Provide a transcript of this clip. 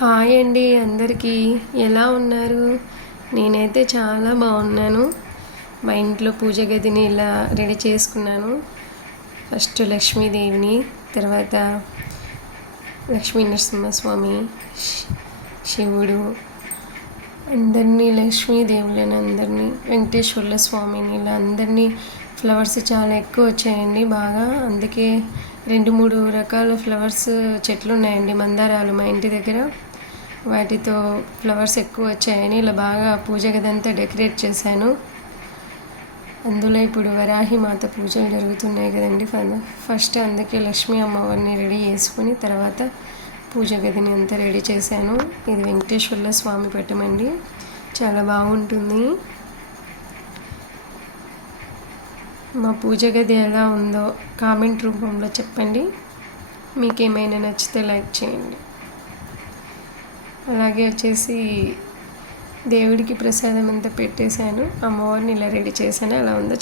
Hi అండి అందరికీ. ఎలా ఉన్నారు? నేనైతే చాలా బాగున్నాను. మా ఇంట్లో పూజ గదిని ఇలా రెడీ చేసుకున్నాను. ఫస్ట్ లక్ష్మీదేవిని, తర్వాత లక్ష్మీ నరసింహస్వామి, శివుడు, అందరినీ లక్ష్మీదేవులను అందరినీ, వెంకటేశ్వర్ల స్వామిని ఇలా అందరినీ ఫ్లవర్స్ చాలా ఎక్కువ వచ్చాయండి బాగా. అందుకే 2-3 రకాల ఫ్లవర్స్ చెట్లు ఉన్నాయండి, మందారాలు మా ఇంటి దగ్గర. వాటితో ఫ్లవర్స్ ఎక్కువ వచ్చాయని ఇలా బాగా పూజ గదంతా డెకరేట్ చేశాను. అందులో ఇప్పుడు వరాహి మాత పూజలు జరుగుతున్నాయి కదండి. ఫస్ట్ అందుకే లక్ష్మీ అమ్మవారిని రెడీ చేసుకుని తర్వాత పూజ గదిని అంతా రెడీ చేశాను. ఇది వెంకటేశ్వర్ల స్వామి పటమండి, చాలా బాగుంటుంది. మా పూజ గది ఎలా ఉందో కామెంట్ రూపంలో చెప్పండి. మీకు ఏమైనా నచ్చితే లైక్ చేయండి. అలాగే వచ్చేసి దేవుడికి ప్రసాదం అంతా పెట్టేశాను. అమ్మవారిని ఇలా రెడీ చేశాను. అలా ఉందో